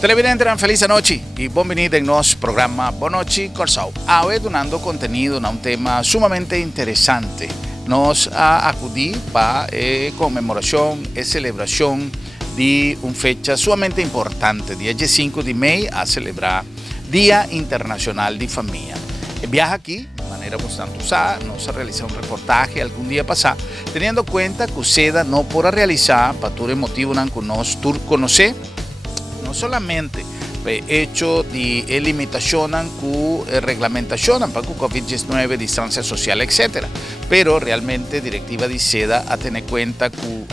Televidente, feliz noche y bienvenido en nuestro programa Bonochi Corsao. Hoy donando contenido a un tema sumamente interesante. Nos acudí para conmemoración y celebración de una fecha sumamente importante. Día 5 de mayo a celebrar Día Internacional de Familia. Viaja aquí de manera bastante usada, nos ha realizado un reportaje algún día pasado, teniendo en cuenta que usted no podrá realizar para tu motivo que nos conocer. No solamente hecho de limitación que reglamentación para COVID-19, distancia social, etc. Pero realmente directiva de seda a tener cuenta que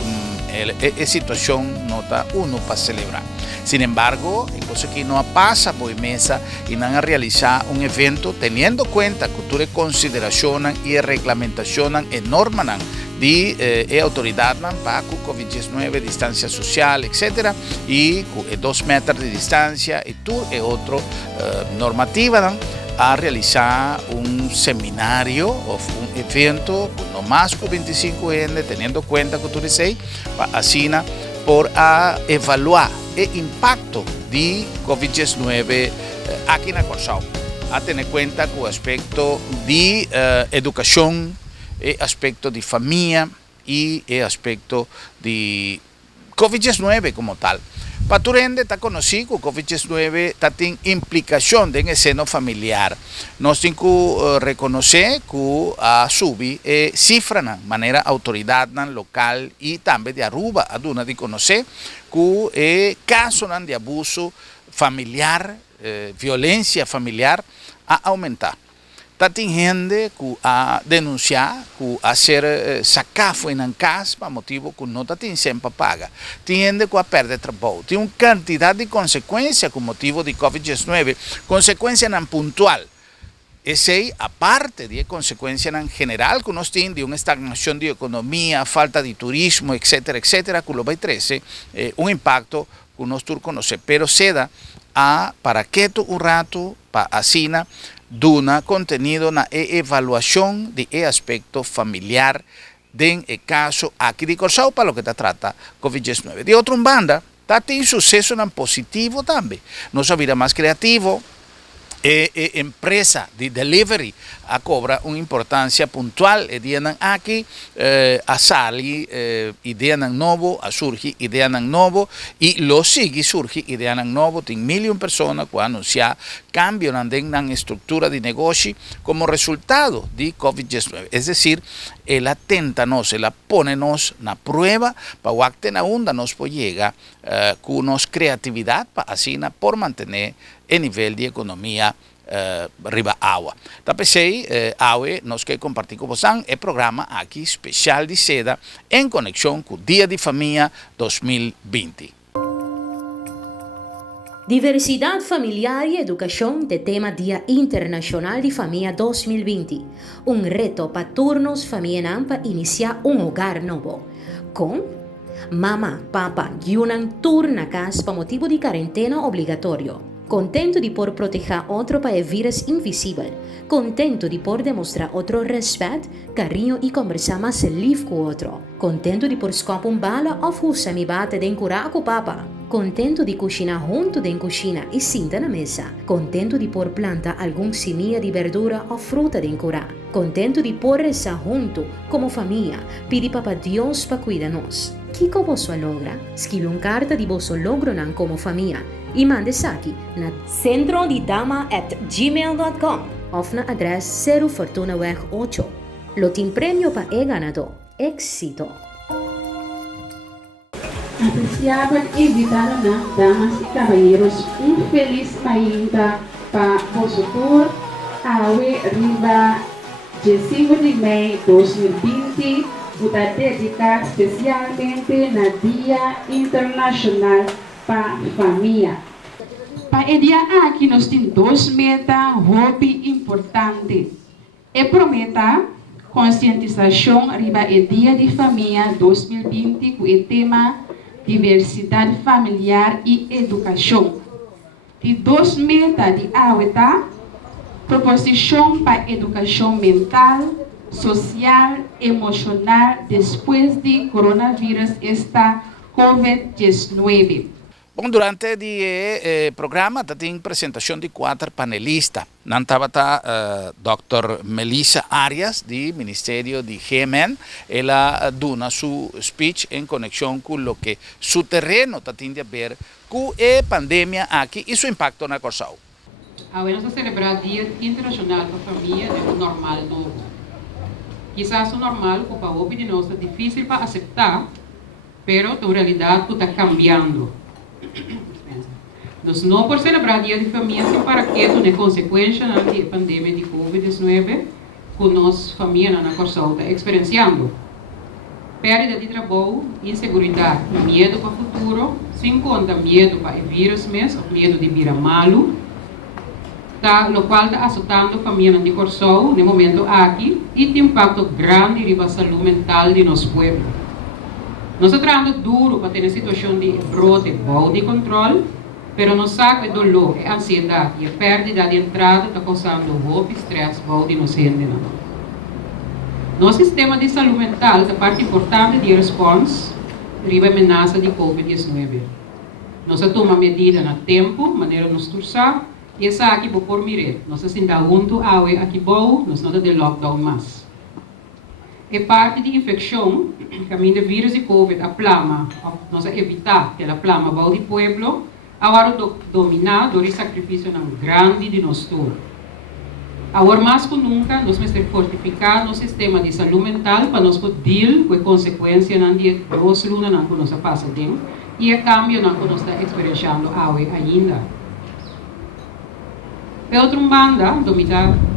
es situación nota uno para celebrar. Sin embargo, hay cosas que no pasa por mesa y no han realizar un evento teniendo cuenta que tu consideración y reglamentación normas de autoridad para COVID-19, distancia social, etc. Y 2 metros de distancia y tú otro normativa a realizar un seminario o un evento no más que 25 gente teniendo cuenta que tú dices así por evaluar el impacto de COVID-19 aquí en Corsao, a tener cuenta con el aspecto de educación, el aspecto de familia y el aspecto de COVID-19 como tal. Para tu rende está conocido que COVID-19 tiene implicación en el seno familiar. Nos tenemos que reconocer que subi cifra de manera autoridad local y también de Aruba, a una de conocer que casos de abuso familiar, violencia familiar ha aumentado. Tem gente que a denunciar, que a ser sacado em casa, por motivo que não tem sempre paga. Tem gente que a perde trabalho. Tem uma quantidade de consequências com motivo de COVID-19, consequência não pontual. Essa aí, a parte de consequência em geral que nós temos de uma estagnação de economia, falta de turismo, etc., que lo vai trazer um impacto que nós todos conhecemos. Pero seda para que um rato, para assina, duna contenido na evaluación de aspecto familiar del caso aquí de Corsao para lo que te trata COVID-19. De otra banda, está teniendo suceso en positivo también. Nos vida más creativo, empresa de delivery a cobra una importancia puntual y dianan aquí a sali ideanan novo a surgi ideanan novo y lo sigue surgi ideanan novo tin 1.000.000 personas que anunciar cambio en la estructura de negocio como resultado de COVID-19, es decir, él atenta-nos, él pone-nos na prueba para que na onda nos llega con nos creatividad para así por mantener el nivel de economía riba agua. Tapesei, hoy nos que compartir con vosotros el programa aquí especial de seda en conexión con Día de Familia 2020. Diversidad familiar y educación de tema Día Internacional de Familia 2020. Un reto para turnos familia para iniciar un hogar nuevo. Con mamá, papá y una turna casa para motivo de cuarentena obligatorio. Contento de por proteger otro para el virus invisible. Contento de por demostrar otro respeto, cariño y conversar más live con otro. Contento de por escapar un bala o usar mi bate de encurar con papá. Contento de cocinar junto de cocina y cinta na mesa. Contento de por plantar algún semilla de verdura o fruta de encurar. Contento de por rezar junto como familia. Pide papá Dios para cuidarnos. ¿Qué vos logra? Escribe una carta de vos logro como familia y mande aquí na centrodidama@gmail.com o na adres 0 Fortunaweg 8. Lo tin premio para el ganador. Éxito. Apreciaban invitados, damas y caballeros, un feliz mañana para vosotros. Hoy arriba 15 de mayo 2020, para dedicar especialmente na Dia Internacional para Família. Para o dia aqui nós temos duas metas, hobby importante. E prometa conscientização arriba o Dia de Família 2020 com o tema diversidade familiar e educação. De duas metas de AUETA, proposição para educação mental, social, emocional depois de coronavírus esta COVID-19. Bom, durante o programa tem apresentação de 4 panelistas. Nantava Dr. Melissa Arias, do Ministério de GMN. Ela dona seu speech em conexão com o que seu terreno tem a ver com a pandemia aqui e seu impacto na Corsau. Hoje nós celebramos o Dia Internacional da Família de normal novo. Quizás o normal, para o de nós, é difícil para aceitar, mas na realidade está cambiando. Nós não podemos celebrar o Dia de Família sem para que isso é consequência da pandemia de Covid-19 que nossa família na Corsau está experienciando. Perda de trabalho, insegurança, medo para o futuro, sem conta medo para o vírus mesmo, medo de virar malo, o qual está assustando a família de Corsau no momento aqui e tem impacto grande na saúde mental de nosso povo. Nós estamos trabalhando duro para ter uma situação de brote bom de controle, mas nós sabemos que o dolor, a ansiedade e a perda de entrada está causando roubo e estresse bom de nós gente. Nosso sistema de saúde mental é parte importante de resposta à ameaça de Covid-19. Nós tomamos medidas no tempo, maneira nos torçar, e essa aqui vou por mirar. Nós estamos junto aqui bom, nós não temos lockdown mais. É parte de infecção, caminho de vírus e Covid, a plama, nós evitar que a plama vá do pueblo, agora dominar do sacrifício grande de nós todos. Agora mais que nunca, nós precisamos fortificar nosso sistema de saúde mental para nós poder com a consequência de duas lunas que nós passamos e a cambio que nós estamos experienciando ainda. A outra banda,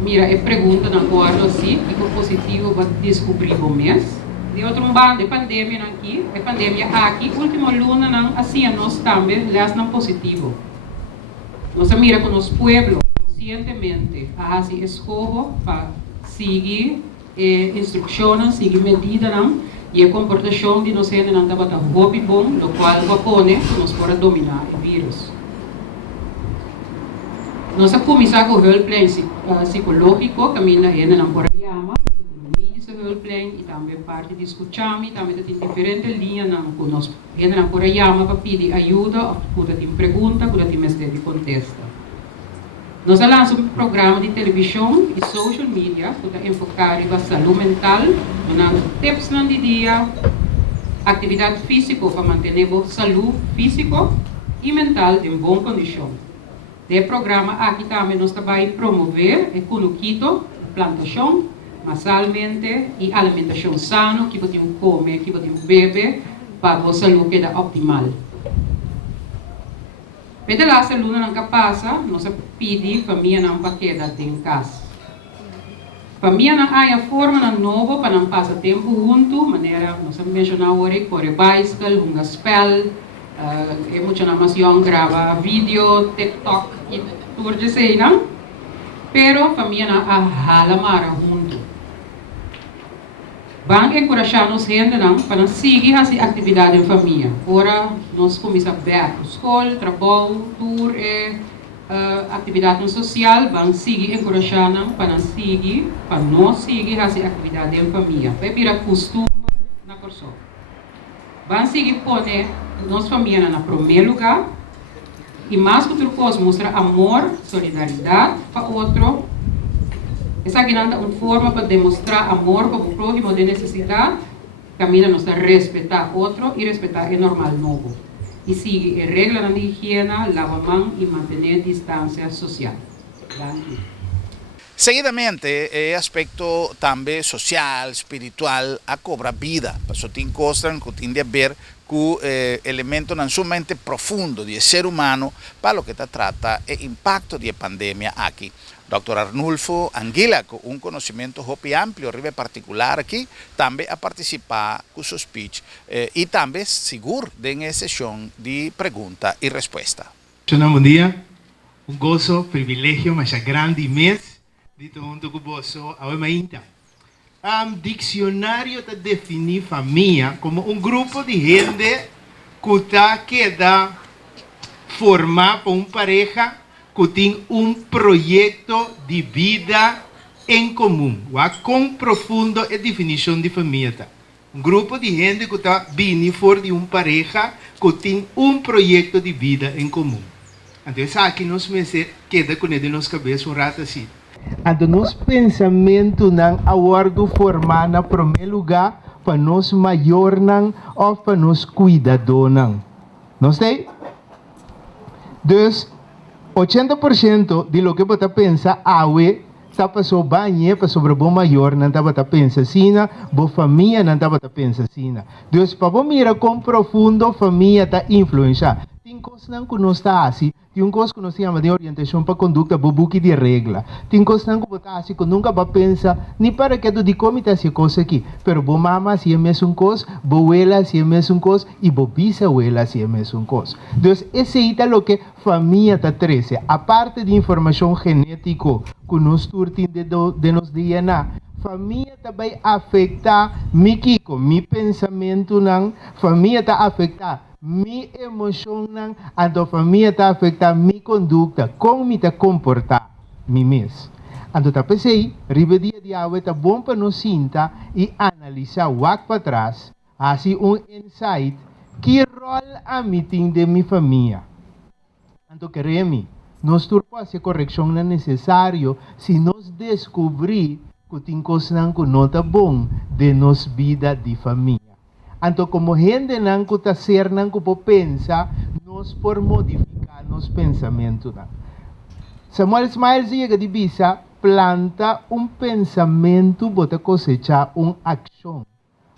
mira, é pergunta na quadro assim, que é positivo para descobrir o mês. De outra banda, a pandemia aqui, última luna, assim, nós também, nós não positivo. Nós mira com o nosso povo, conscientemente, assim, escolho para seguir instruções, seguir medidas, e a comportação de nós gente não estava tão bom, do qual vapone, nós podemos dominar o vírus. Nós começamos com o helpline psicológico, caminho na Porayama, esse helpline e também parte de escutar, também tem diferentes linhas que nós na Porayama para pedir ajuda, quando tem pergunta, quando tem mestre de contesta. Nós lançamos um programa de televisão e social media para enfocar na saúde mental, dando tips no dia, atividade física para manter a saúde física e mental em boa condição. O programa aqui também nós trabalhamos em promover o conuquito, plantação, masalmente e alimentação sana, que podemos comer, que podemos beber, para a saúde quedar optimal. Para a saúde não passa, nós pedimos a família não para quedar em casa. Família não há forma nova para não passar tempo junto, maneira, nós mencionamos hoje, correr bicycle, jogar spell, muita animação, grava vídeo, TikTok e tudo isso aí, não? Pero a família não hala mara junto. Vamos encorajar nos gente para seguir essa atividade em família. Agora nós começamos a ver a escola, trabalho, tour e atividade social. Vamos seguir encorajando para seguir, para nós seguir essa atividade em família. Vai virar costume na Corsau. Vamos seguir pôr nossa família no primeiro lugar e mais que outra coisa mostrar amor, solidariedade para o outro. Essa aqui é uma forma para demonstrar amor para o próximo de necessidade. Caminha nos a respeitar o outro e respeitar o normal novo. E seguir a regra de higiene, lavar a mão e manter distância social. Seguidamente, aspecto também social, espiritual, a cobra vida. Passo tem coisas que tem a ver com elemento não somente profundo do ser humano, para o que trata o impacto da pandemia aqui. Dr. Arnulfo Anguila, com conhecimento hopi amplo, ribe particular aqui, também a participar com seu speech e também seguro em sessão de pergunta e resposta. Bom dia, gozo, privilégio, mas grande imenso. Dito junto com você, a mainta. Dicionário está definir família como grupo de gente que está queda formar para pareja que tem projeto de vida em comum. Com profundo a definição de família. Tá? Grupo de gente que está vindo fora de pareja que tem projeto de vida em comum. Então, aqui nós queda com ele nos cabeça rato assim. Então, nos pensamentos não aguardo formar na primeiro lugar para nos maior não ou para nos cuidador não. Não sei? Então, 80% de lo que você pensa, está para sobre banho, para sobre bom maior, não está para pensar assim, boa família não está para pensar assim. Então, para você mirar com profundo, família está influenciar. Tem coisas que não está assim. Tem coisa que nós chamamos de orientação para conduta, bobuque de regra. Tem coisas que você assim, que nunca vai pensar, nem para que tu de como está essa coisa aqui. Pero bo mama se é mesmo coisa, bo abuela se é mesmo coisa, e bo bisabuela se é mesmo coisa. Então, esse é o que família está trece. A parte de informação genética que nós turtim de nos DNA, família também afeta mi kiko, mi pensamento não, família está afetar mi emoção não, a família está afetar mi conduta, como me está comportar, mi mês. Então, tá pensei, riba dia de água está bom para nos sinta e analisar o que para trás, assim insight, que rol a meeting de mi família. Então, queremos, nós turpamos a correção não necessário se nós descobrir que tem coisas que não está bom de nossa vida de família. Então, como gente não que está ser não que pensa, nós por modificar nosso pensamento. Samuel Smiles chega de bisa, planta pensamento, bota cosechar ação.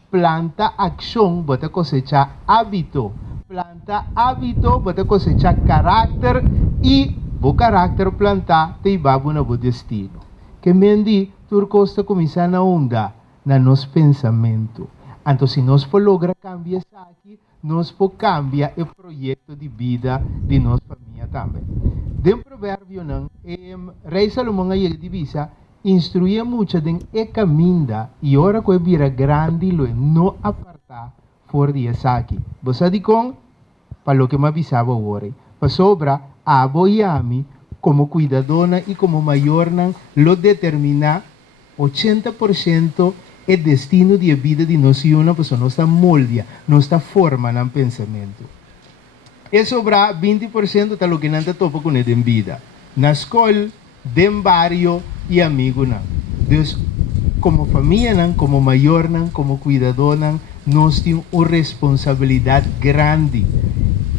Planta ação, bota cosechar hábito. Planta hábito, bota cosechar caráter e o caráter plantar te babu na bo destino. Que mendi, turcosta começar na onda, na nosso pensamento. Então, se nós for lograr cambiar isso aqui, nós podemos cambiar o projeto de vida de nossa família também. De provérbio, Rei Salomão a divisa, instruía muito de caminho e ora que vira grande, não apartar fora de isso aqui. Você diz para o que me avisava hoje, para sobra, a boiami, como cuidadora e como maior, lo determina 80% o destino de vida de nós e uma pessoa, nossa molde, nossa forma no pensamento. E sobra 20% de lo que não está topa com ele em vida. Na escola, em barrio e amigo. Então, como família, como maior, como cuidador, nós temos uma responsabilidade grande.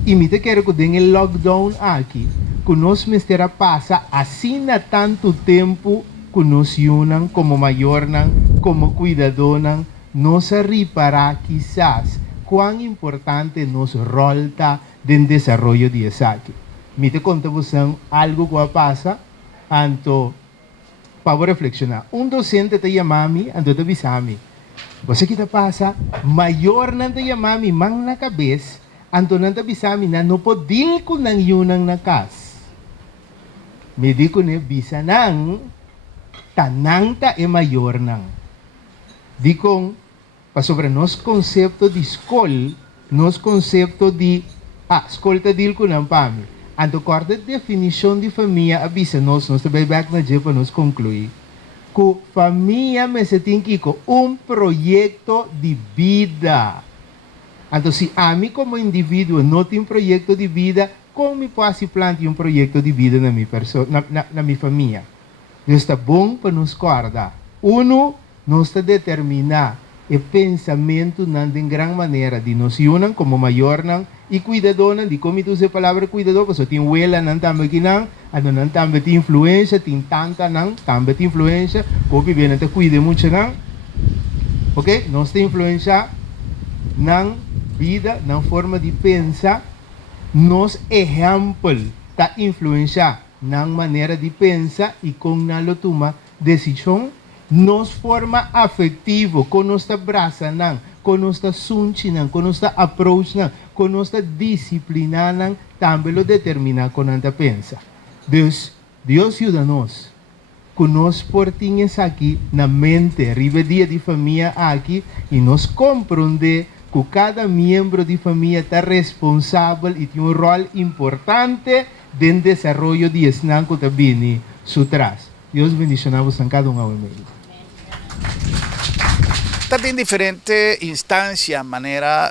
E me te quero que den o lockdown aqui, que nós mestera passa assim há tanto tempo que nós unam como maior, como cuidador, nos reparar quizás cuán importante nos rolta del desarrollo de esa. Me te conto algo que pasa, anto para reflexionar. Un docente te llama a mí, anto te avisa a mí. Você que te pasa, maior não te llama a mí, man na cabeça, anto não te avisa a mí, não pode dir com nang yunang na kas. Me di ko ne bisa nang tanang ta e maior nang. Di kong, pa sobre nos concepto de escola, nos concepto de escola ta dil ko ng pami. Anto corta definição de família avisa nós também back na dia para nos concluir. Que família me se tem que projeto de vida. Então, se a mim como indivíduo não tem projeto de vida, como me posso plantar projeto de vida na minha família? Então, está bom para nos guardar. Uno, nós determinar o pensamento de grande maneira de nos unam como maior E cuidador, não, de como tu usa a palavra cuidador, porque tem huela, não também que não também tem influência, tem tanta, não, também tem influência, como bem, não te cuida muito, não. Ok? Nós temos influência na vida, na forma de pensar, nos exemplo, tá influência na maneira de pensar e com nalo toma decisão, nos forma afetivo, com nossa braça, não, com nossa sunchi, não, com nossa approach, não, com nossa disciplina, não, também lo determina com anta pensa. Deus ajuda-nos. Que nós portinhos aqui na mente, riba dia de família aqui, e nos compreender que cada membro de família está responsável e tem um rol importante no desenvolvimento de Islam que está vindo atrás. Deus bendicionamos a cada um de nós. Está en diferentes instancias, manera,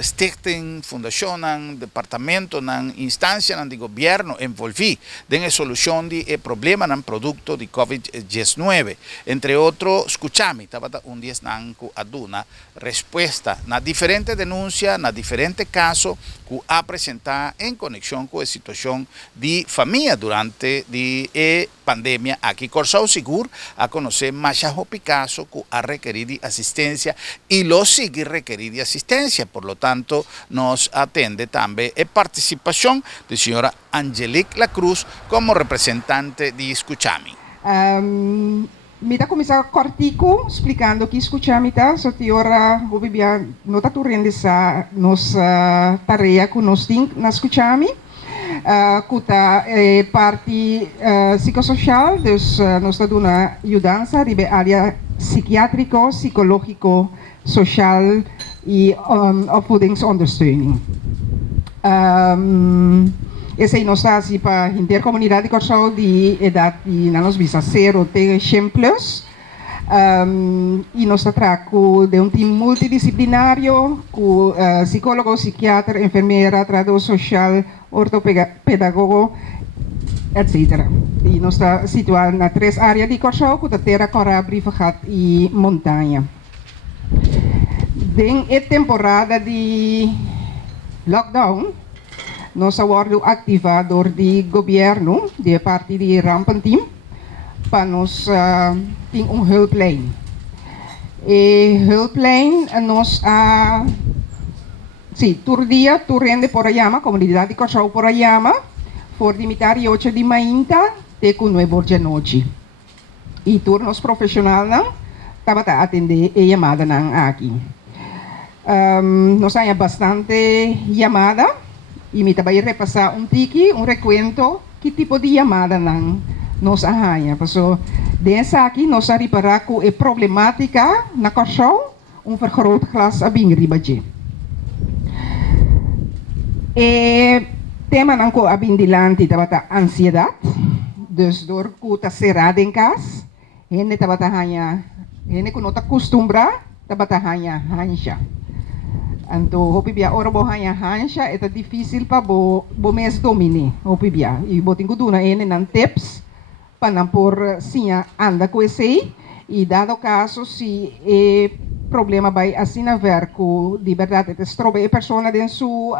stichting, fundacionan, departamento, instancias de gobierno envolví en la solución de problema en producto de COVID-19. Entre otros, escuchame, estaba un día a una respuesta a diferentes denuncias, a diferentes casos que ha presentado en conexión con la situación de familia durante la pandemia. Aquí Corsao Sigur a conocer más Picasso que ha requerido asistencia y lo sigue requeriendo asistencia. Por lo tanto, nos atende también la participación de señora Angelique La Cruz como representante de Escuchami. Mi da começar cortico explicando que Escuchami tá, só que ora o bebia não tá turrendo essa nossa tarefa que nós temos na Escuchami. Kuta parte psicossocial, dus nós estamos dando ajudança de área psiquiátrico, psicológico, social e opvoedingsondersteuning. Esse aí nós estamos para a intercomunidade de Corsao de idade de nós visa 0 até 100 plus. E nós tratamos de time multidisciplinário com psicólogo, psiquiatra, enfermeira, tradutor social, ortopedagogo, etc. E nós estamos situados nas 3 áreas de Corsao, com a terra, Cora, Briefegat e Montanha. Em temporada de lockdown, nós somos ativador de governo, de parte de Rampenteam, para nós ter hulplijn. E hulplijn nós tur dia rende por Ayama, comunidade de Corsao por Ayama, por limitar 8 de mainta até com 9 de noite. E turnos profissional não, estava a atender a chamada não aqui. Nós temos bastante chamada e me trabalhei repassar tiki, recuento, que tipo de chamada não nos arranha. Porque dessa aqui nós reparar com a problemática na Corsao, vergrootglas a bem ribaje. E tema não com a bem dilante estava a ansiedade, dus door que cerrado em casa, gente estava a arranha, gente que não está acostumbrada, estava a arranha hansha. Então, hopi bia ora bo hanya hansha, é difícil para bo mes domine, hopi bia. E bo tingo duna ene nan tips para não por sim anda com esse e dado caso se problema vai assim na ver com de verdade é estrobe a pessoa dentro seu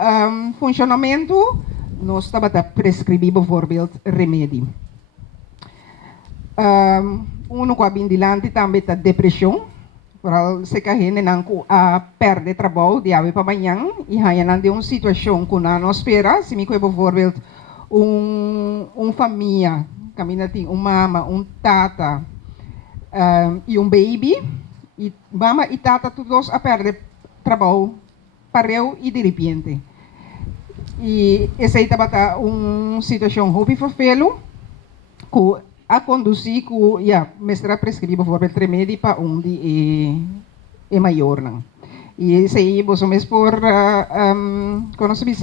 funcionamento, nós estava a prescrever bijvoorbeeld remédio. Com a bindilante também a depressão. Vooral se kahine nang a perde trabalho de ave para amanhã e haya nang de uma situação que não espera, se me coi bijvoorbeeld família, camina tem mama, tata e baby e mama e tata todos a perde trabalho pareu e de repente. E essa aí estava uma situação hobby vervelo que a conduzir com mestra prescrever bijvoorbeeld remédio para onde é maior não. E isso aí você mesmo por como se diz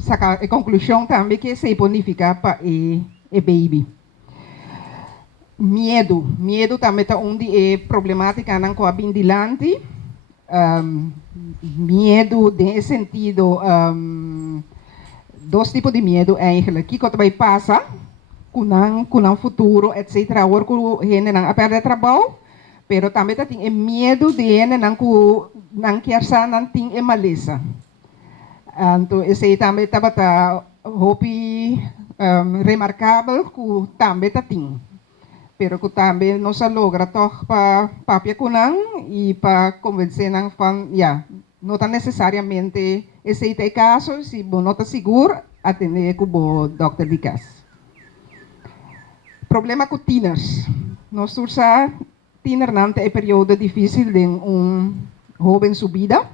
sacar a conclusão também que se bonificar para o baby. Medo também está onde é problemática não com a bindilante. Medo de sentido dois tipos de medo eigenlijk que quando vai passar kunang futuro, etc. Agora que gente não a perder trabalho, pero também tem medo de gente não quer sa não tem maleza. Anto esse também tabata hopi remarcável que também tating. Pero que também não se logra toch pa papia kunang e pa convencer nang fan não tá necessariamente esse é caso se bo não tá seguro atender com o doctor de casa. Problema com teeners. Nós sursa teener nante é período difícil de jovem subida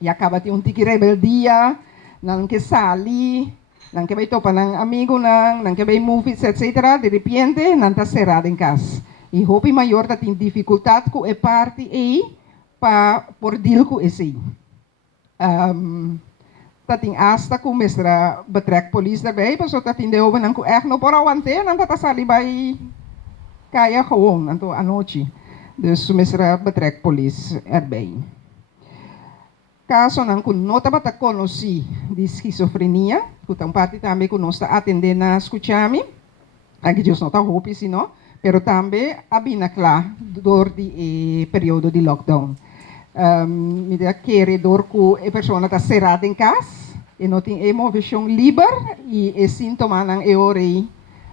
e acaba de tiki rebeldia, nang que sali, nang que vai topar nang amigo nang que vai movies etc. De repente nang tá cerrado em casa. E hopi maior tá tem dificuldade com a parte aí para por deal com esse. Tá tem hasta com mestra betrek polícia daarbij, pas dat in de hoven nang ko echt no para wante nang tá sali by kaya gewoon anto anoche. Dus mestra betrek polícia erbij. Caso nang kun nota bata conoci de esquizofrenia, que tam parte também que nós está atendendo na escuchami, aqui Deus não está hopi sino, pero também abina clar dor de período de lockdown. Me dá querer dor que a pessoa está cerrada em casa, e não tem emoção livre e é sintoma nang eorei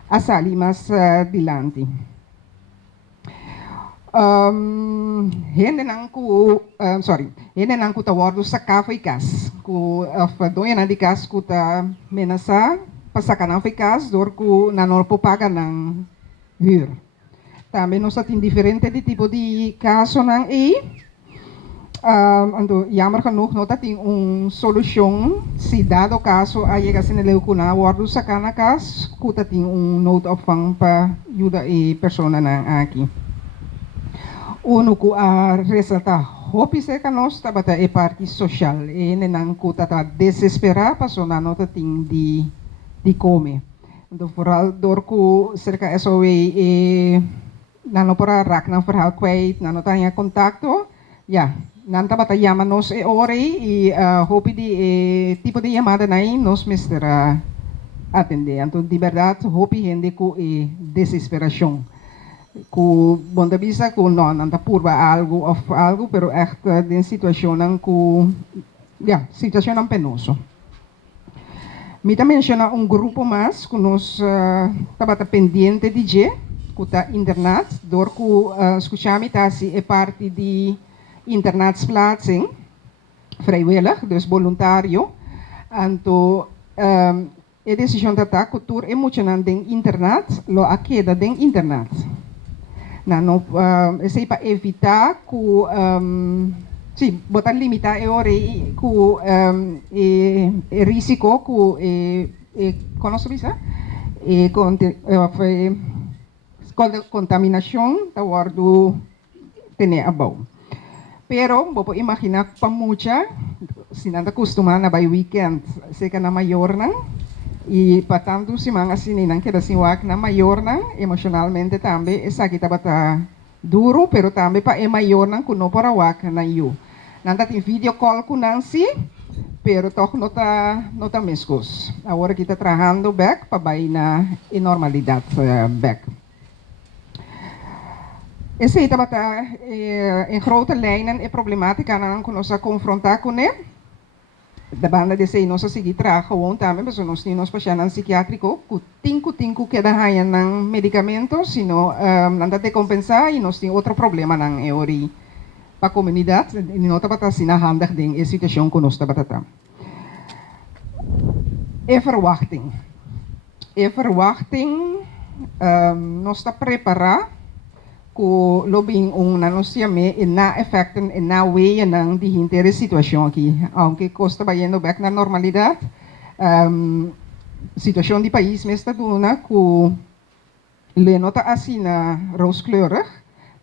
a sair mais dilante. Hende nang ku tawardo sa kafe kas ku doya na di kas ku ta menasa pasakan ang kas dor ku nanol po paga ng huur. Também nós temos diferente de tipo de caso nang jammer genoeg nota tem solução se dado caso aí kasi nileu ku na wardo sa kanakas ku ta tem note of fang pa ajuda e persona nang aqui. Uno ku resulta hopi se kanos tabata e parte social e nenang ku tata desespera paso na nota ting di come. Do vooral door ku cerca SOW nano para rak ng verhaal kwijt nano tanya contacto nanta bata llamanos ore y hopi di tipo de llamada na nos mister atender. Então de verdade hopi gente ku desesperação. Ku bonda bisa ku no nanta purba algo pero echt den situação nang ku situação nang penoso. Mita menciona grupo mais que nós tabata pendiente de je ku ta internat door ku escuchami tasi é parte de internatsplaatsing vrijwillig dus voluntario anto a decisão da cultura emocional den internat lo aqueda den internat. No, esse para evitar que botar limitar ore que risco que conosco isso contaminação da wardo tener abau. Pero vou imaginar para muita se não está acostumada by weekend se que na maior não e para tanto se manga assim não que assim wak na maior não emocionalmente também essa que tá duro pero também para maior não que não para wak na you não tá tem video call com Nancy pero toch não tá mescos agora que tá trabalhando back para vai na normalidade back. Esse estava em grote lijnen a problemática que nós confrontar com ele. Da banda de sei nós seguir gewoon também, mas nós temos paciente psiquiátrico que tinko que dá raia ng medicamento, sino nada de compensar e nós temos outro problema ng eori para comunidade e não estava sinahandig ding a situação que nós estava. Verwachting. Nós está preparar ko lobbying nanosya me na effecten na way ng dihintere situação aqui, aunque costa bayendo back na normalidade, situação de país me está duna ko le nota assim na rooskleurig,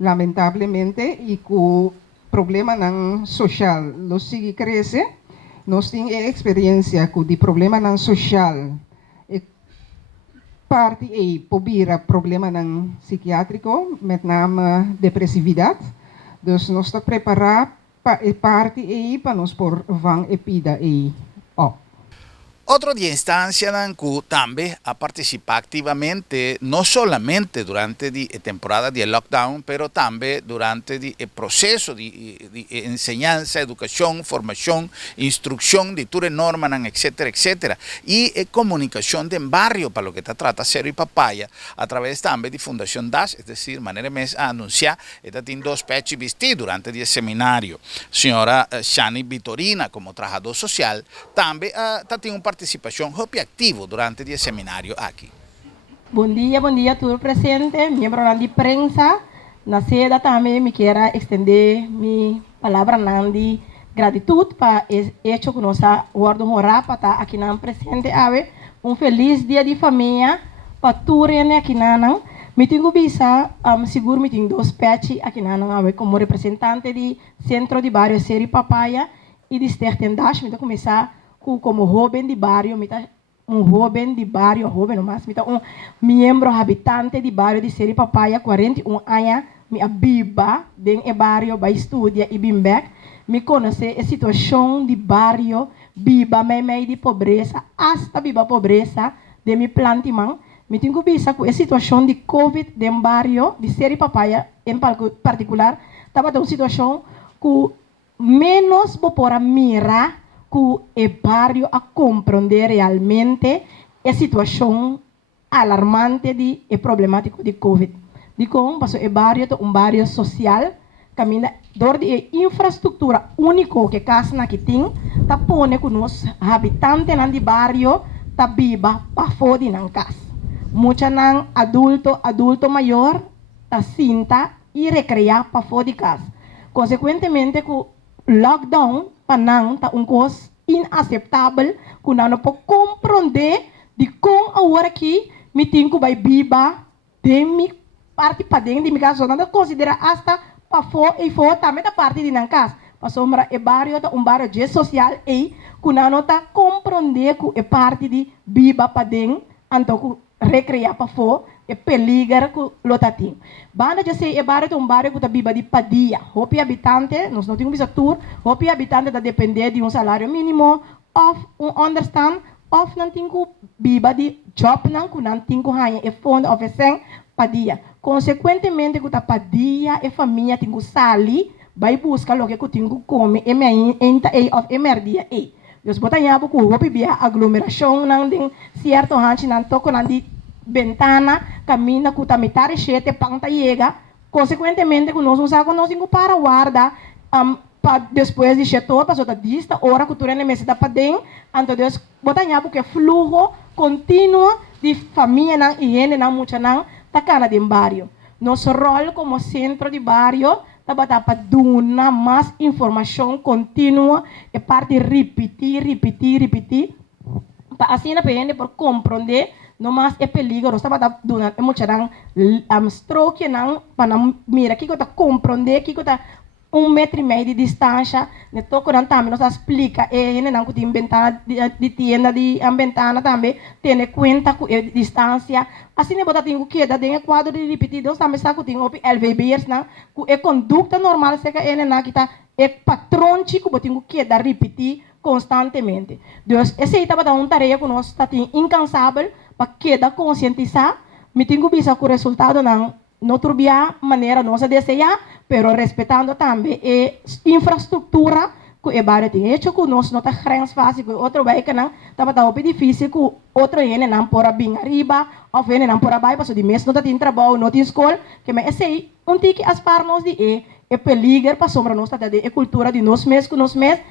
lamentablemente e ko problema ng social lo sigue cresce, nós tem experiência ko di problema ng social parte pobira problema ng psiquiátrico, met name depressividade. Dus nós está preparar para parte para nós por vang epida op. Otro de instancia Nanku también ha participado activamente, no solamente durante la temporada de lockdown, pero también durante el proceso de enseñanza, educación, formación, instrucción de ture norma, etcétera, etcétera. Y comunicación de barrio, para lo que te trata Cero y Papaya, a través también de Fundación DASH, es decir, manera mes a anunciar, esta tiene dos pechos vestidos durante el seminario. Señora Shani Vitorina, como trabajador social, también tiene un participación muy activo durante el seminario aquí. Buen día a todos presentes, miembros de prensa. Na seda también me quiero extender mi palabra de gratitud para el hecho que nos ha guardado para estar aquí presente. Un feliz día de familia para todos aquí. Me tengo visa, seguro me tengo dos peches aquí como representante del Centro de Barrio Cero y Papaya y de Stertendash. Me tengo comenzar como joven de barrio, un joven de barrio, joven nomás, un miembro habitante de barrio de Cero y Papaya, 41 años, me abiba en el barrio, va a estudiar y bimbek, me conoce la situación de barrio, viva meio de pobreza, hasta viva pobreza de mi plantimán, me tengo vista con la situación de COVID de barrio de Cero y Papaya en particular, estaba en una situación que menos por mirar que el barrio a comprender realmente la situación alarmante de problemático de COVID. Digo, el barrio es un barrio social, camina door de infraestructura único que casa aquí tiene, ta pone que los habitantes del barrio ta viva para fora de casa. Muchos adulto mayor ta cinta y recrea para fora de casa. Consecuentemente, que lockdown panang ta coisa inaceitável que não pode compreender de como agora aqui me tenho que vai viva de mi parte para dentro de minha casa não considera hasta para fora e fora também da parte de minha casa para sombra é barrio tá barrio de social e que não tá compreender que é parte de viva para dentro então recrear para fora é peligro que lotatim. Banda já sei é barrio barrio que tá viva de padia. Hopi habitante, nós não temos visa tour, hopi habitante tá depender de salário mínimo, of understand, of não tem que viva de job não que não tem que ganhar é fundo oferecem padia. Consequentemente que tá padia é família tem que sair, vai buscar o que tem que comer, é minha enta of emerdia e. Deus botar nhabo que hopi via aglomeração não tem certo hanchi não toco não de ventana, camina com a metade cheia, panta chega. Consequentemente, nós não sabemos para guardar depois de chegar, passou da dista, hora que tu nem da para dentro, então Deus bota nha porque fluxo contínuo de família não higiene não muita não tá cara de barrio. Nosso rol como centro de barrio tá para dar mais informação contínua e parte repetir, para assim na pende por compreender no mais é peligro, estava dando muito stroke não para mira que está compreender que está 1,5 metro de distância, ne toco não também nos explica e não que tem ventana de tienda de ventana também tem conta com a distância, assim ne bota tem que dar dentro quadro de repetidos também está com tem op LVBs não com a conduta normal se que ele não que está é patrão chico botinho que dar repetir constantemente. Deus esse estava dando tarefa que nós está incansável para queda conscientizar, me tenho que ver o resultado não turbia maneira nossa desejar, pero respeitando também a infraestrutura que é barrio tem. Hecho que nós não tá grande fácil, que outro vai que não estava tão difícil que outro ele não pora bem arriba, ou ele não pora baixo, de mês não tá tem trabalho, não tem escola, que me esse tique as par nós de é peligro para sombra nós tá de cultura de nós mesmos que nós mesmos,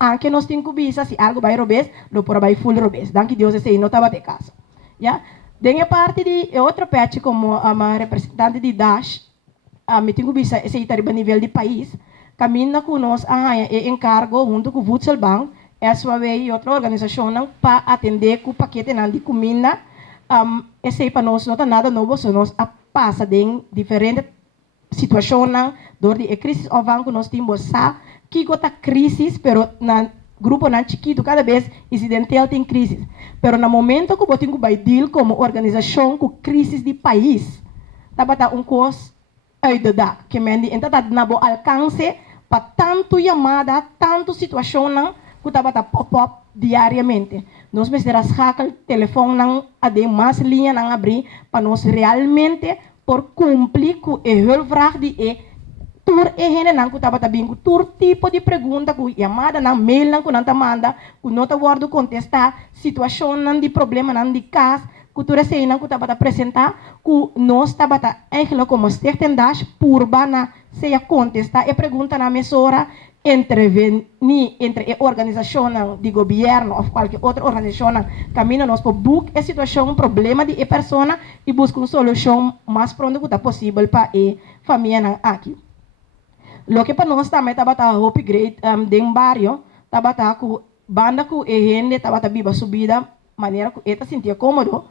anche nós tem que ver se algo vai robes, lo pora vai full robes. Danke Deus esse não estava de casa. Ja, dengue parte de outra parte como a representante de DASH, me tenho visto esse a nível de país, caminha conosco encargo junto com o Voedselbank, SWA e outra organização para atender com o paquete de comida. Esse para nós não está nada novo, só nós passa em diferentes situações, dor de crise ou banco nós temos que gota crise, pero na grupo não chiquito, cada vez incidental tem crise. Pero no momento que eu tenho que deal como organização com crise de país, tá coisa que me então tá na alcance para tanto chamada, tanto situação que tabata pop-up diariamente. Nós precisamos sacar o telefone não ade mais linha não abrir para nós realmente por cumprir com a vraag die tur ehene não que tabata bingo tur tipo de pergunta que chamada não mail não que não manda que não tá guardo contestar situação não de problema não de caso que tu recém não que tabata apresentar que nós tabata eigenlijk como certandade purba na seja contestar e pergunta na mesura intervenir entre a organização de governo ou qualquer outra organização caminha nós para buscar a situação, problema de a pessoa e buscar uma solução mais pronto que possível para a família aqui. Lo que para nós também tabata upgrade de um barrio tabata com banda com a gente tabata viva subida maneira que eta sentia cômodo.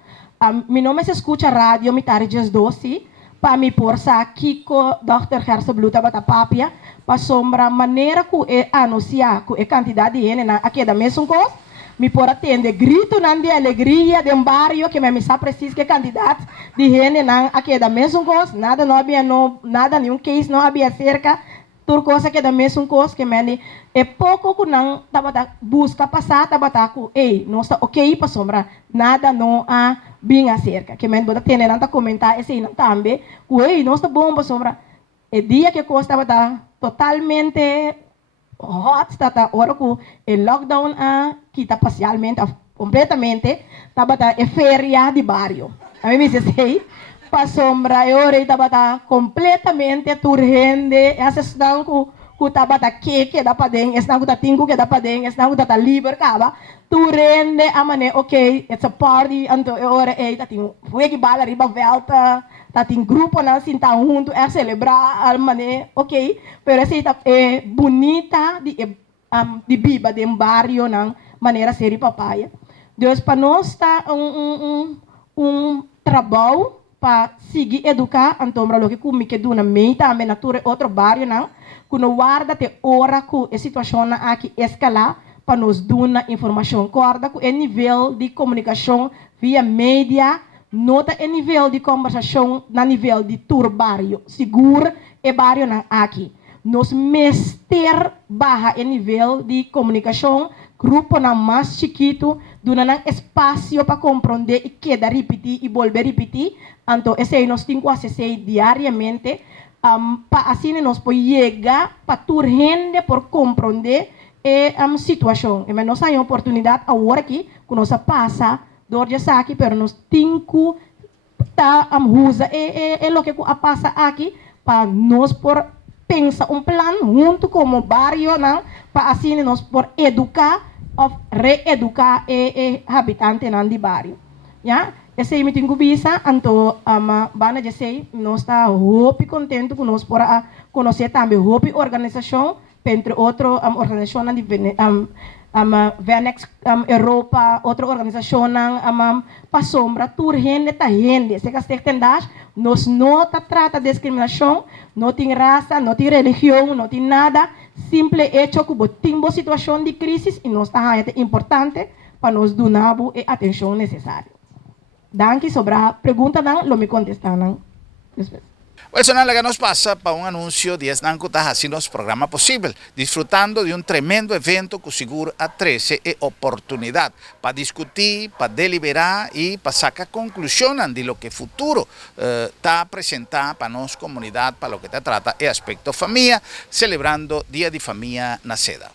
Mi nome se escuta rádio mi tardes 12 para me por sa Kiko Dr. Gerso Bluta bata papia para sombra maneira que anunciar que a quantidade de gente na aqui da mesma coisa me por atender grito nan de alegria de um barrio que me sa precisa que candidato de gente na aqui da mesma coisa nada não havia nada nenhum case não havia cerca tur coisa que da mesma coisa que me é pouco que não tabata busca passar tabata ku não está ok para sombra nada não há bem acerca que me bota ter nanta comentar esse não também que não está bom para sombra é dia que coisa tabata totalmente hot tata hora que o lockdown quita parcialmente completamente tabata é feria de barrio a mim me diz para sombra eu tabata completamente turrende essa estão que tabata que dá para dentro essa não tá tingo que dá para dentro essa não tá livre caba turrende a mané ok it's a party anto hora tá tingo foi que bala riba volta tá tem grupo não assim tá junto é celebrar a mané ok pero essa tá é bonita de biba de barrio não maneira ser papaya Deus para nós tá trabalho para seguir educar então lo que me que duna me também na outro barrio não que não guarda te hora que a situação aqui escalar para nos dar informação corda que o nível de comunicação via mídia nota o nível de conversação na nível de tour barrio seguro e barrio não aqui nos mester barra o nível de comunicação grupo na mais chiquito dando espaço para compreender e queda repetir e volver repetir então esse nós temos que acessar diariamente para assim nós podemos chegar para toda gente por compreender a situação e nós temos a oportunidade agora aqui que nós passa dor de aqui pero nós temos que usar o que passa aqui para nós por pensar plan junto como barrio não para assim nós por educar ou reeducar habitante não de barrio já esse é muito visa então bana de sei nós está muito contente que nós por conhecer também muito organização entre outra organização de Venex Europa outra organização para sombra tur gente tá gente se que tendage nós não trata discriminação não tem raça não tem religião não tem nada simple hecho que botimbo situação de crise e nós está é importante para nós dar a atenção necessária danke sobre a pergunta não lo me contestar não Well, eso nada que nos pasa para un anuncio de Esnanco está haciendo los programas posible, disfrutando de un tremendo evento que seguro a 13 es oportunidad para discutir, para deliberar y para sacar conclusiones de lo que futuro está presentado para nuestra comunidad, para lo que te trata el aspecto familia, celebrando Día de Familia na Seda.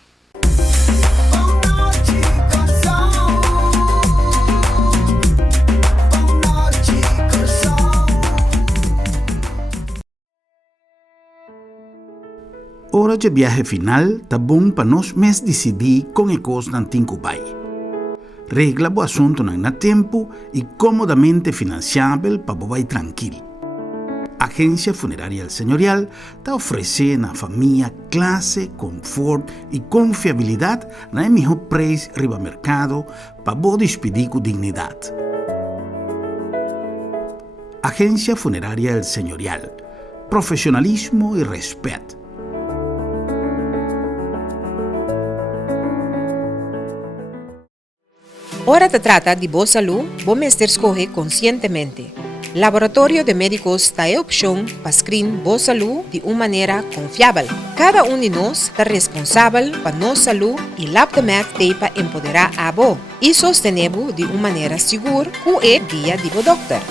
Hora de viaje final, tá bom para nós mesmos decidir com a coisa não tem que vai. Regla o assunto na tempo e comodamente financiável para vai tranquilo. Agência Funerária Senhorial está oferecendo à família classe, conforto e confiabilidade na melhor preço riba mercado para você despedir com dignidade. Agência Funerária Senhorial. Profissionalismo e respeito. Ora te trata de boa saúde, bom mestre escorrer conscientemente. Laboratório de Médicos está a opção para screen boa saúde de uma maneira confiável. Cada um de nós está responsável para nossa saúde e LabDemet tem para empoderar a boa e sostener de uma maneira segura com é dia de o doctor.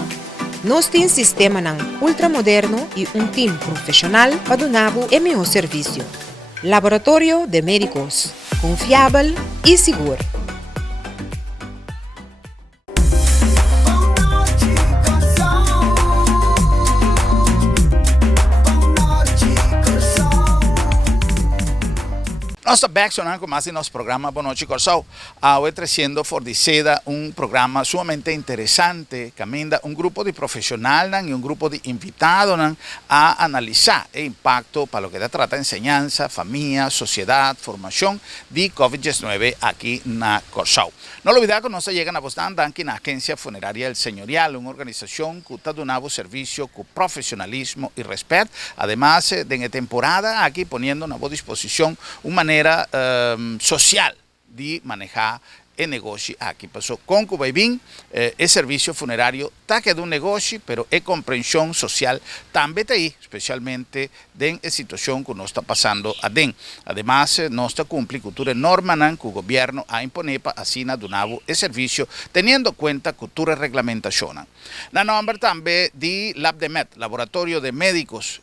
Nós temos sistema ultramoderno e time profissional para dar o melhor serviço. Laboratório de Médicos, confiável e seguro. Nós estamos back com mais em nosso programa Boa Noite Corsau. Hoje trazendo for de seda programa sumamente interessante, que ainda grupo de profissionais e grupo de invitados a analisar o impacto para o que trata enseñanza, família, sociedade, formação de COVID-19 aqui na Corsau. Não olvidar que nós chegamos a vostos aqui na Agência Funerária El Señorial, uma organização que está dando serviço com profissionalismo e respeito. Además, de temporada aqui poniendo a boa disposição uma maneira social de manejar el negocio aquí. Pasó con Cubaibín, el servicio funerario está que de un negocio, pero es comprensión social también está ahí, especialmente en la situación que nos está pasando adentro. Además, no está cumpliendo cultura norma que el gobierno ha impuesto para así donar el servicio, teniendo en cuenta cultura reglamentación. La nombre también de LabDemet, Laboratorio de Médicos,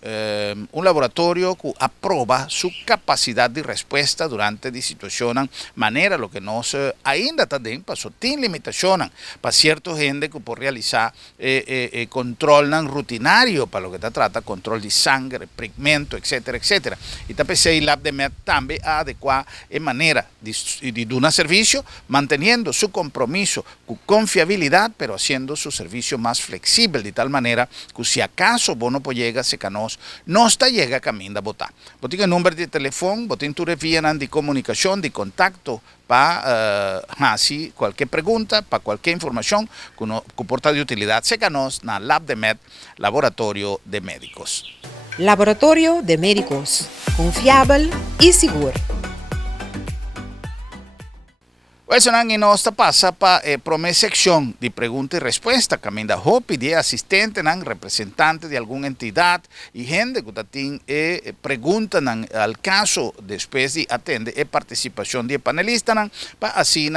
un laboratorio que aprueba su capacidad de respuesta durante la situación, manera lo que nos ainda também passou tem limitação para certa gente que pode realizar controle rutinário para o que trata controle de sangue, pigmento, etc, etc. E também o LabDemet também adequar a maneira de dar serviço, mantendo seu compromisso com confiabilidade, pero haciendo seu serviço mais flexível, de tal maneira que se acaso você não pode chegar, se canos não está chega a caminho de botar. Você tem o número de telefone, você tem toda a via de comunicação, de contato, para así cualquier pregunta, para cualquier información que porta de utilidad, sécanos na LabDemet, Laboratorio de Médicos. Laboratório de Médicos, confiável e seguro. Eso y nos pasa para la sección de pregunta y respuesta, que me da pedir asistente, representante de alguna entidad y gente que tiene preguntas al caso después de atender participación de panelistas para así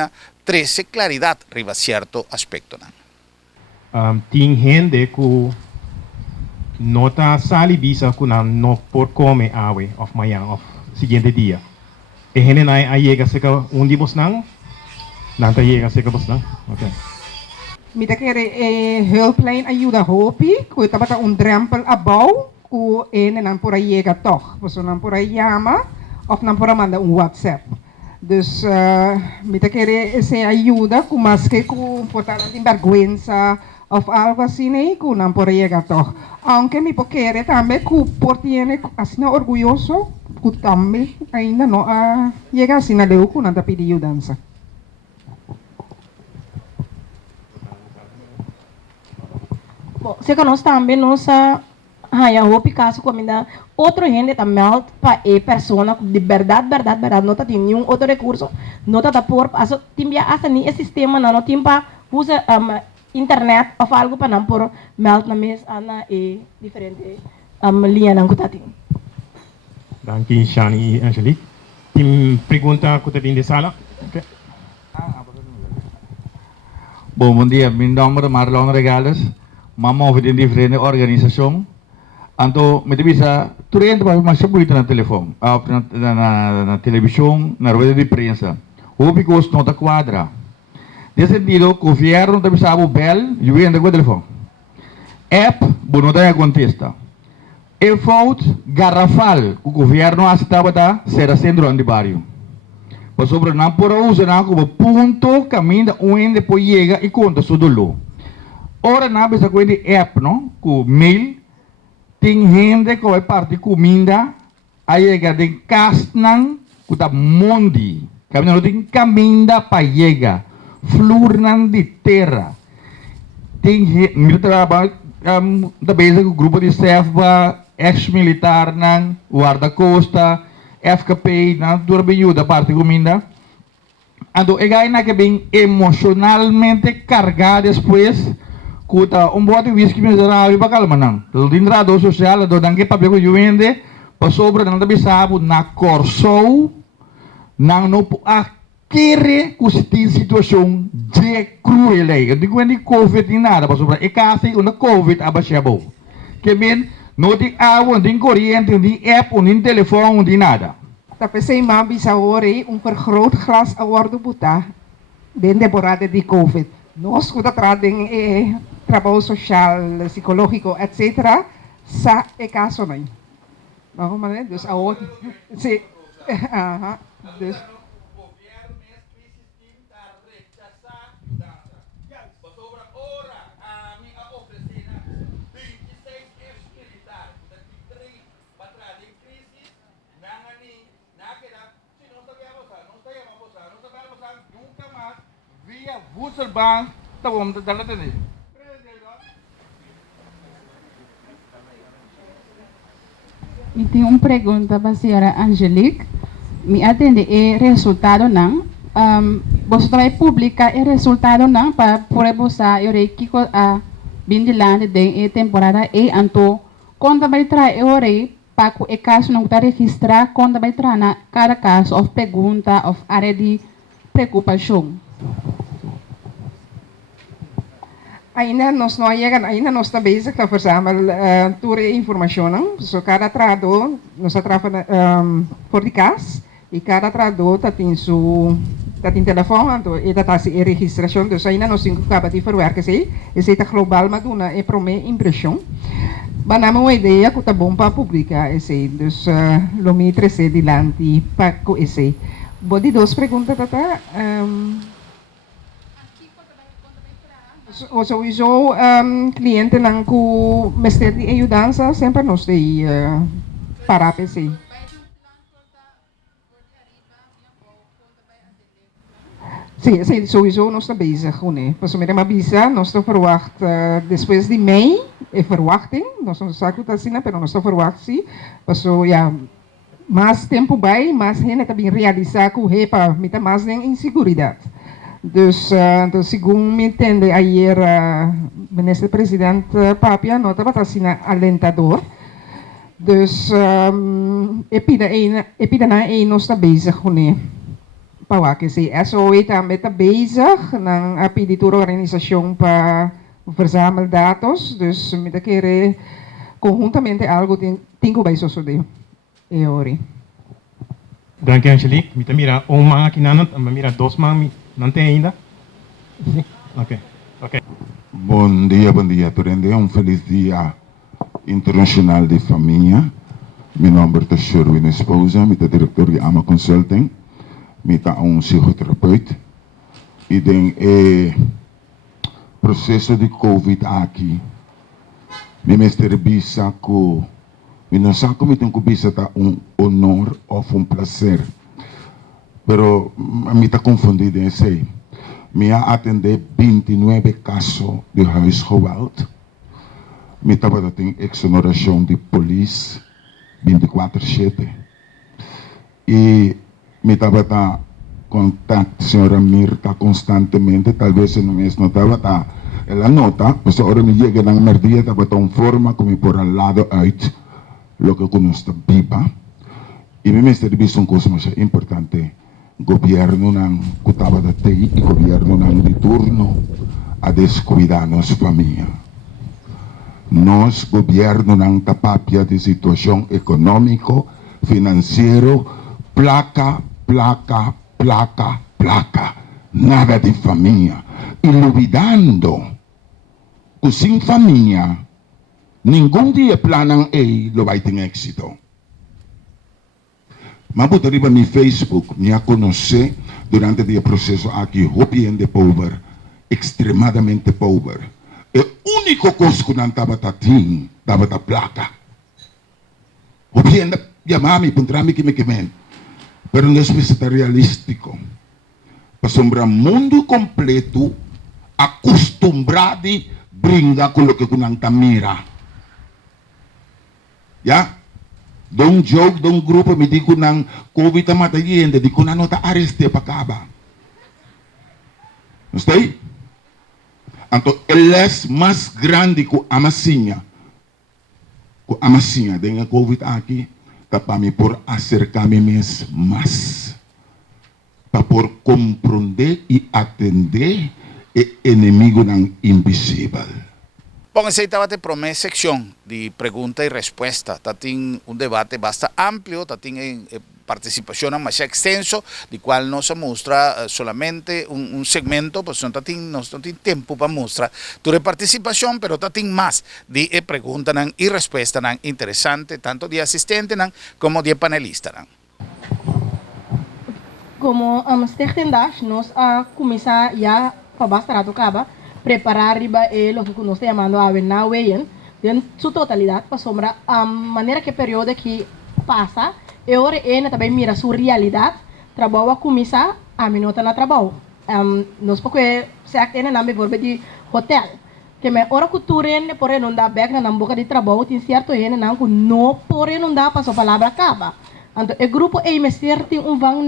traer claridad arriba cierto aspecto. Tem gente que não está salivisa que não por comer água of manhã of seguinte dia. E gente não chega a onde você não Nanta llega se kapos na? Okay. Mita kere hulplijn ayuda hopi, ku tabata drempel abaw, ku nan por aí chega toch. Você não por aí llama, of não por manda WhatsApp. Dus mita kere essa ajuda, ku mas que ku portar vergüenza of algo assim, né? Ku não por aí chega toch. Aunque mi pokere também ku portiene assim orgulhoso, ku também ainda não chega assim na leu ku nanta pedir ajuda. Bom, se que nós também nossa hopi caso comida outro gente também para a pessoa de verdade não tem nenhum outro recurso não tá por aso timbia asa ni esse sistema não tem para usa internet ou algo para não por melt na mes ana e diferente linha não tá tem. Danke Shani Angelique. Tem pergunta que tem de sala? Okay. Bom dia, meu nome é Marlon Regales. Mama de diferente organização. Então, me bisa turente para masuk muito na telefone, na televisão, na rede de imprensa. O because não está quadra. Nesse sentido, o governo também sabe o bel, e o com o telefone. App, não tem a contesta. É falta garrafal, o governo aceitava da ser centro de bairro. Mas sobre não por usar como ponto caminho onde pode chegar e conta seu dolor. Ora na bisa ko di app no ku mail ting gente ko ay parte comida ay de kasnan ku ta mondi kami no ting caminda pa llega flor nan de terra ting militar da base ko grupo de serva ex-militar nan guarda-costa FKP nan durbiu da parte comida ando egay na que bem emocionalmente cargado depois kuta buat whisky miserável bakal manang. Tudo dinrado social do dangke pablo juende pasobra nang tabi sabu na Corsou nang no akere kusti situação de cruel aí. Digo ni COVID ni nada pasobra e kasi una COVID abashabo. Que men no di água, di corrente, di app, di telefone, di nada. Tapos ay mabisa ori vergrootglas award buta den temporada de COVID. Nós kuda trading trabalho social, psicológico, etc. sa caso na. Não, mas dus award se dus Voedselbaan, dat we hem te dalen. Eu tenho uma pergunta para a senhora Angelique. Me atende o resultado não? Você vai publicar o resultado não para poder você eu requico a bindilante de temporada e anto quando vai trazer eu para o caso não está registrar quando vai trazer na cada caso of pergunta of área de preocupação. Ainda nós não chegamos, ainda nós estamos bezig a verzamelen toda informação, não? So cada trado nós atrapalha por de cas e cada trado tem telefone, então e dat as e registração, dus ainda nós temos que acabar de verwerken se, e se tá global mas duna e prome impressão. Banama uma ideia que tá bom para publicar esse, dus lo mi trece dilante para co esse. Bodi duas perguntas tata. Sowieso cliënten lang ku mester di ajudança sempre nos de para PC. Sim, sowieso nós está bezig né. Pas met uma visa, nós está verwacht depois de mei, é verwachting, nós não sabe tá assim, pero nós está verwacht sim. Paso ja mais tempo vai, mais gente também realizar com repa, mita mais nem inseguridade. Dus según me entende ayer minister-president Papia nota wat assim alentador. Dus epida na nós está bezig né. Para que se SOE também está bezig na peditura organização para verzamel dados. Dus me querer conjuntamente algo tem que vai suceder. É hora. Danke Angelique. Mita mira uma aqui na mira dois mami. Não tem ainda? Ok. Bom dia, Turende. Feliz Dia Internacional de Família. Meu nome é Sherwin Esposa, eu diretor de AMA Consulting, eu psicoterapeuta. E tem processo de Covid aqui. Eu me bisa ko, eu não sei como eu bisa ta honor ou prazer. Pero me está confundido em sei. Me atender 29 casos de huisgeweld. Me estava tendo exoneração de polícia 24/7. E me estava tendo contato com a senhora Mirta constantemente. Talvez no mês não estava ela nota, mas agora me chega na merdia, estava tão forma como por al lado uit, lo que conosco viva. E me serviço uma coisa mais importante. Governo ng kutaba dati e governo ng de turno a descuidar nossa família. Nós, governo ng tapapia de situação econômico, financeiro, placa, nada de família. E olvidando que sem família, nenhum dia planang lo vai ter êxito. Mabuti arriba mi Facebook, me conhece durante o processo aqui, de pobre, extremadamente pobre. E único coisa que não estava tating, estava a placa. Hopiende, chamami, puntrami que me quemen. Pero não é realístico. Para sombra mundo completo, acostumbrado a brincar com o que não mira. Ya? Dong joke, dong grupo, me digo ng COVID na matayin, di ko na nota areste pa kaba. Stay? Então, ele é mais grande que a massinha. Com a massinha, tem Covid aqui, tá para me por acercar-me mais. Para por compreender e atender o inimigo não invisível. Bom, essa estava a primeira secção de pergunta e resposta. Tem debate bastante amplo, tem participação mais extenso, de qual não se mostra solamente segmento, pois não tem tempo para mostrar toda a participação, mas tem mais de pergunta e resposta interessante, tanto de assistente como de panelista. Como Stichting Dash, nós começamos já para bastar a preparar o que nós estamos chamando a Weyen, em sua totalidade, para sombra a maneira que o período que passa, e agora ele também mira sua realidade, trabalho a começar a minuta na trabalho. Nós porque se ainda não me volve de hotel, que me ora cultura ele por não dar back na boca de trabalho, tem certo ele não por não dar para sua palavra acaba. Então o grupo é me certo van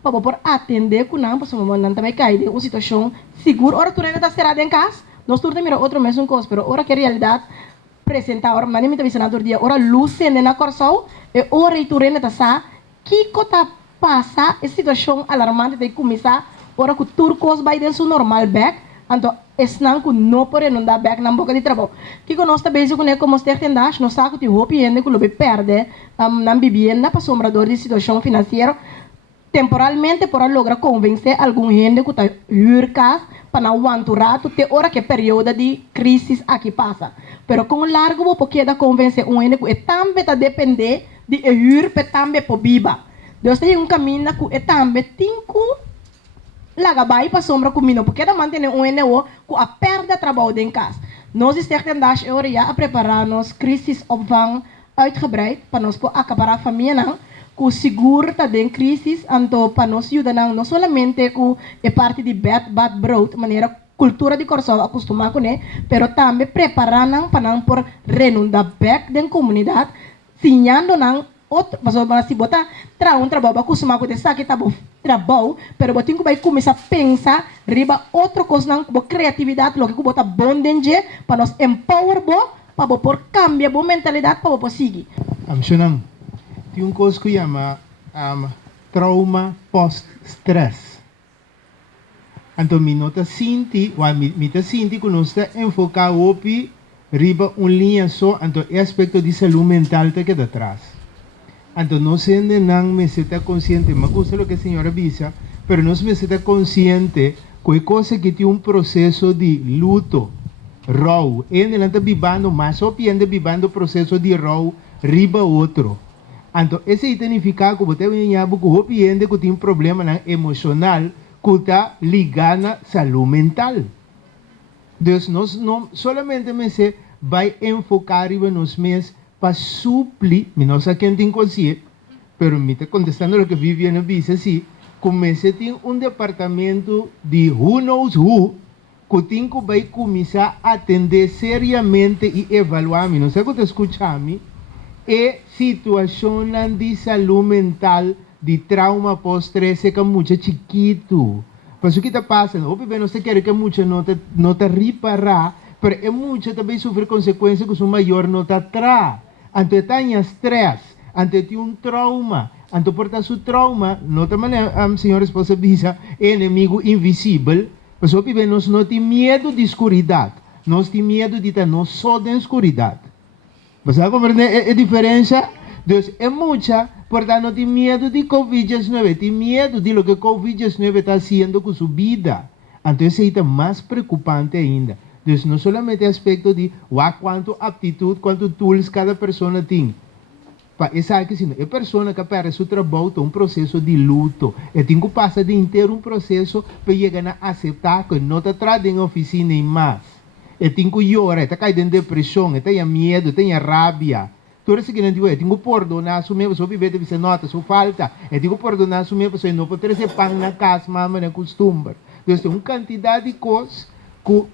para por atender com não para momento também cai de uma situação segura. Ora tu ainda está cerrado em casa, nós tu mira outro mesmo coisa, pero ora que realidade apresentar ora mas nem me está do dia ora luz na Corsol e ora tu ainda está que cota passa a situação alarmante de começar ora que turcos vai dentro normal back, então esnan que não pode não dar back na boca de trabalho. Que nós está bem com como Stichting Dash, nós sabe que o hopi ainda que lo perde na vivienda para sombrador de situação financeira temporalmente para lograr convencer algum gente que está casa para não aguentar até hora que período de crise aqui passa. Pero com largo porque da convencer gente que também está depender de para também por viva. Deus tem caminho que também tem que lagabai para sombra comigo porque da manter gente que a perda trabalho em casa. Nós Stichting Dash agora já a preparar nos crisis opvang uitgebreid para nós acabar a família que seguro está em crise, então para nós ajudar não somente com a parte de bad broad, maneira cultura de Corsol acostumar com ele, mas também preparando para não por renundar back da comunidade, sinhando não outro, mas se botar trabalho acostumar com essa que tá bom trabalho, mas botinho que vai começar a pensar riba outra coisa não com criatividade, lo que botar bom dentro para nós empower bo para por cambiar boa mentalidade para por seguir. Amshunang. Tem uma coisa que chama trauma post-stress. Então, me nota sinti, ou me tá sinti que nós está enfocado opi riba linha só, então é aspecto de saúde mental que está atrás. Então, nós ainda não me está consciente, me gusta o que a senhora disse, mas nós me está consciente que é coisa que tem processo de luto, raw, ainda não está vivendo, mas só ainda vivendo processo de raw riba outro. Então, esse significa que você tem um cliente que tem problema emocional que está ligado à saúde mental. Então, nós não solamente vai enfocar nos meses para suplir, não sei quem tem consciência, mas me está contestando o que Viviane disse assim, como você tem departamento de who knows who, que tem que vai começar a atender seriamente e evaluar, não sei o que escutar-me, e situação de saúde mental de trauma pós-stress que é muito chiquito. Mas o que está passando? Obviamente, não se quer que muito não te reparar, mas é muito também sofrer consequências que o maior não está atrás. Então, tem estresse, então tem trauma. Então, por o trauma, não também a senhora esposa diz, é inimigo invisível, mas obviamente nós não temos medo de escuridão. Nós temos medo de estar não só da escuridão. Você vai compreender a diferença? Então, é muita, portanto, não tem medo de Covid-19, tem medo de lo que Covid-19 está fazendo com sua vida. Então, isso é mais preocupante ainda. Então, não somente o aspecto de quanto aptitude, quanto tools cada pessoa tem. Essa aqui, sim, a pessoa que perde seu trabalho tem um processo de luto. E tem que passar de inteiro um processo para chegar a aceitar que não está trazendo em oficina nem mais. E tem que chorar, está caindo em depressão, tem medo, tem rabia. Tudo isso que não tem que perdonar, assumir, você vive de você nota, sua falta. E tem que perdonar, assumir, você não pode trazer pão na casa, mas não costuma. Então, tem uma quantidade de coisas que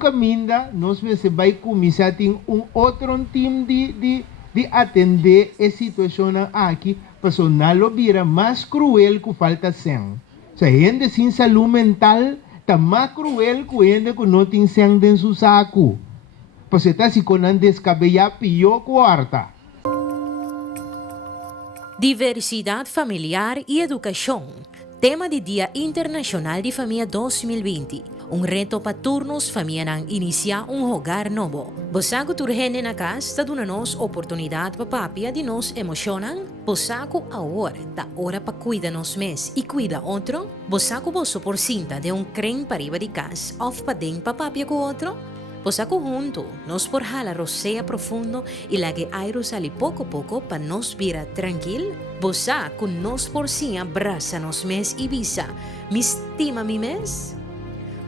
caminho, nós vai começar a ter outro time de atender a situação aqui, para não vira mais cruel que falta sangue. Se a gente sem saúde mental, Tá mais cruel que ainda que não tem sangue em seu saco. Você tá se conando descabellar pior quarta. Diversidade familiar e educação. Tema do Dia Internacional de Família 2020. Reto para turnos família iniciar hogar novo. Bosago turgene na casa está dando nos oportunidade para papia de nos emocionar. Bosago agora da hora para cuidar nos mes e cuidar outro. Bosago boso por cinta de creme para riba de casa of para den para papia com outro. Bosago junto nos por jala rosea profundo e lage airos ali pouco a pouco para nos vira tranquil. Bosago nos por sim abraça nos mes e visa. Me estima mi mes?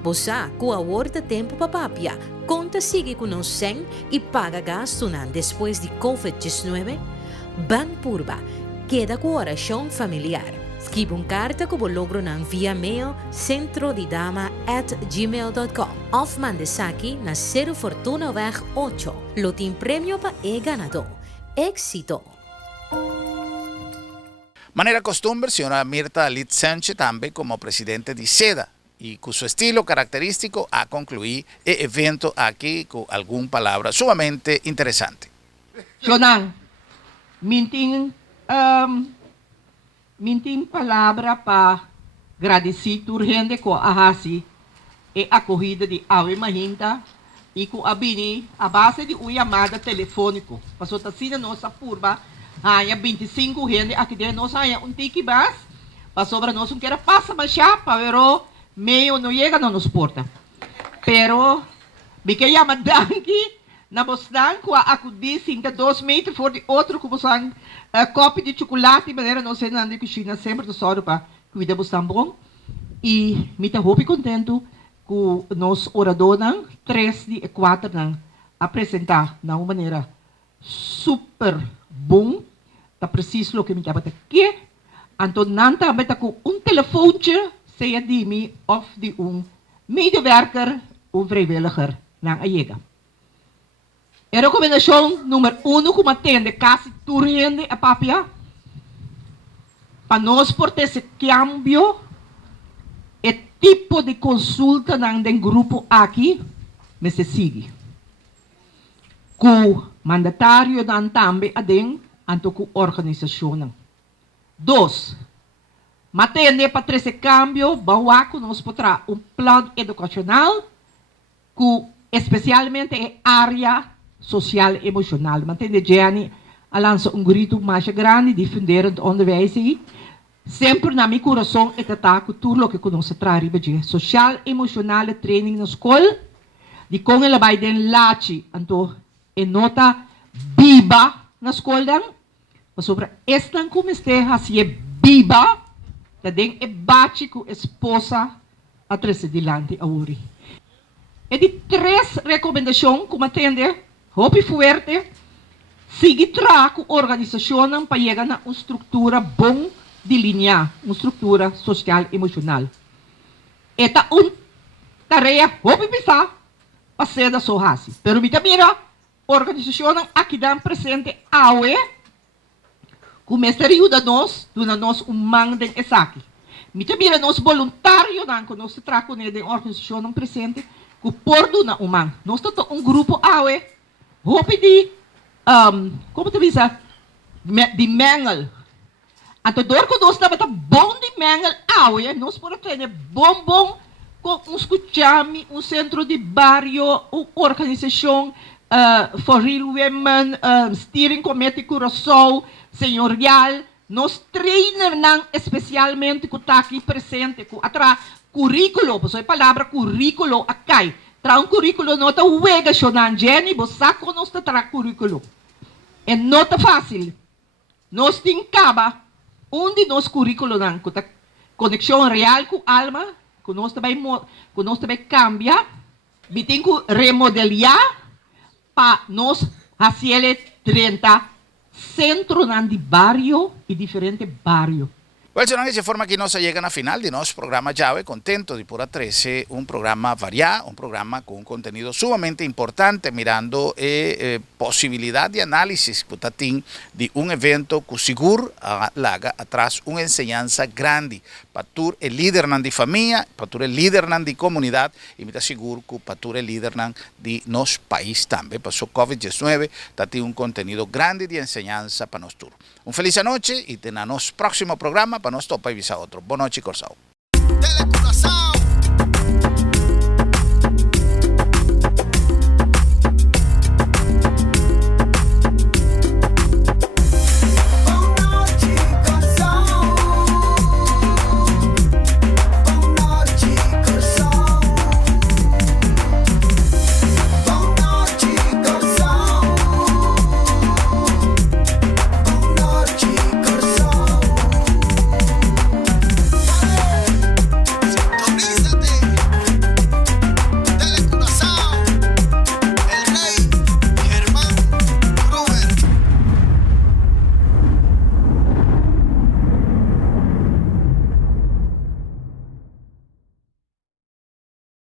Bosa, com a horta tempo para papia, conta sigue com nós sem e paga gasto depois de Covid-19? Banpurba, queda com oração familiar. Escreva carta com o logro via mail centrodidama@gmail.com ou mande saque na 0 Fortuna Weg 8. Lotin prêmio para ganador. Éxito! Manera costumbre, señora Mirta Alit Sánchez también como presidente de SEDA y con su estilo característico ha concluido el evento aquí con alguna palabra sumamente interesante. Jonan, minting palavra para agradecer a gente com a hasi e a corrida de Ave Mahinta e com a bini a base de uma chamada telefônica. Passou a ser nossa purba, há 25 gente aqui dentro, nós há tiki bas, passou para nós quer passa mais chapa, pero meio não chega não nos porta. Pero me que chama danke na bostan com a acudi 2 metros fora de outro com bostan copo de chocolate, maneira não sei nada de cozinha sempre do soro para cuidar bostan bom. E me tá roupa contento com nos orador 3 e 4 apresentar na uma maneira super bom, tá preciso o que me tava aqui. Então não também tá com telefone, seja de mim of de medewerker, vrijwilliger na ayega. A recomendação número 1 como atende quase turgente a papia para nós por esse cambio e tipo de consulta do grupo aqui me se sigue. Com mandatário dan também adem anto com organização. 2. Matende para esse cambio, bawa com nós potrá plano educacional com especialmente a área social e emocional. Matende Gianni lança grito mais grande defender o onderwijs e sempre na meu coração é tratar com tudo o que conosco traz social emocional training na escola de como ela vai den lache anto e nota viva na escola sobre esta como esteja assim viva também é bate com a esposa a trazer dilante a uri. E de 3 recomendações como atende hope fuerte sigue tra com organização para chegar na uma estrutura bom de linha, uma estrutura social emocional. Esta tarefa hope bisa para ser da sua raça. Pero me mira organização aqui dá presente aue como esta ajuda nós mandem aqui. Me mira nós voluntário não que nós tra com a organização presente que por do na umang. Nós temos grupo aue hope de como te diz de mangel. Anto dor ko nós tava bom de mangel aue nós por ter bom com escuchami centro de barrio organização for real women steering committee Curaçao senhorial nós trainer especialmente que tá aqui presente com atra currículo, pois a palavra currículo aqui. Tra currículo nota uega shonan Jenny, bosaco nós tra currículo. É nota fácil. Nós tem caba onde nós currículo nan com conexão real com alma, com nós também cambia, biting com remodelar para nós fazer 30 centro nan de barrio e diferente barrio. Bueno, de esa forma que nos llegan a final de nuestro programa llave, contento de Pura 13, un programa variado, un programa con un contenido sumamente importante, mirando posibilidad de análisis de un evento que seguro laga atrás una enseñanza grande para tú el líder de familia, para tú el líder de comunidad y me seguro que para tú el líder de nuestro país también. Pasó COVID-19, tiene un contenido grande de enseñanza para nosotros. Un feliz noche y tenemos próximo programa para nos topa y visa otro. Boa noite, Corsao.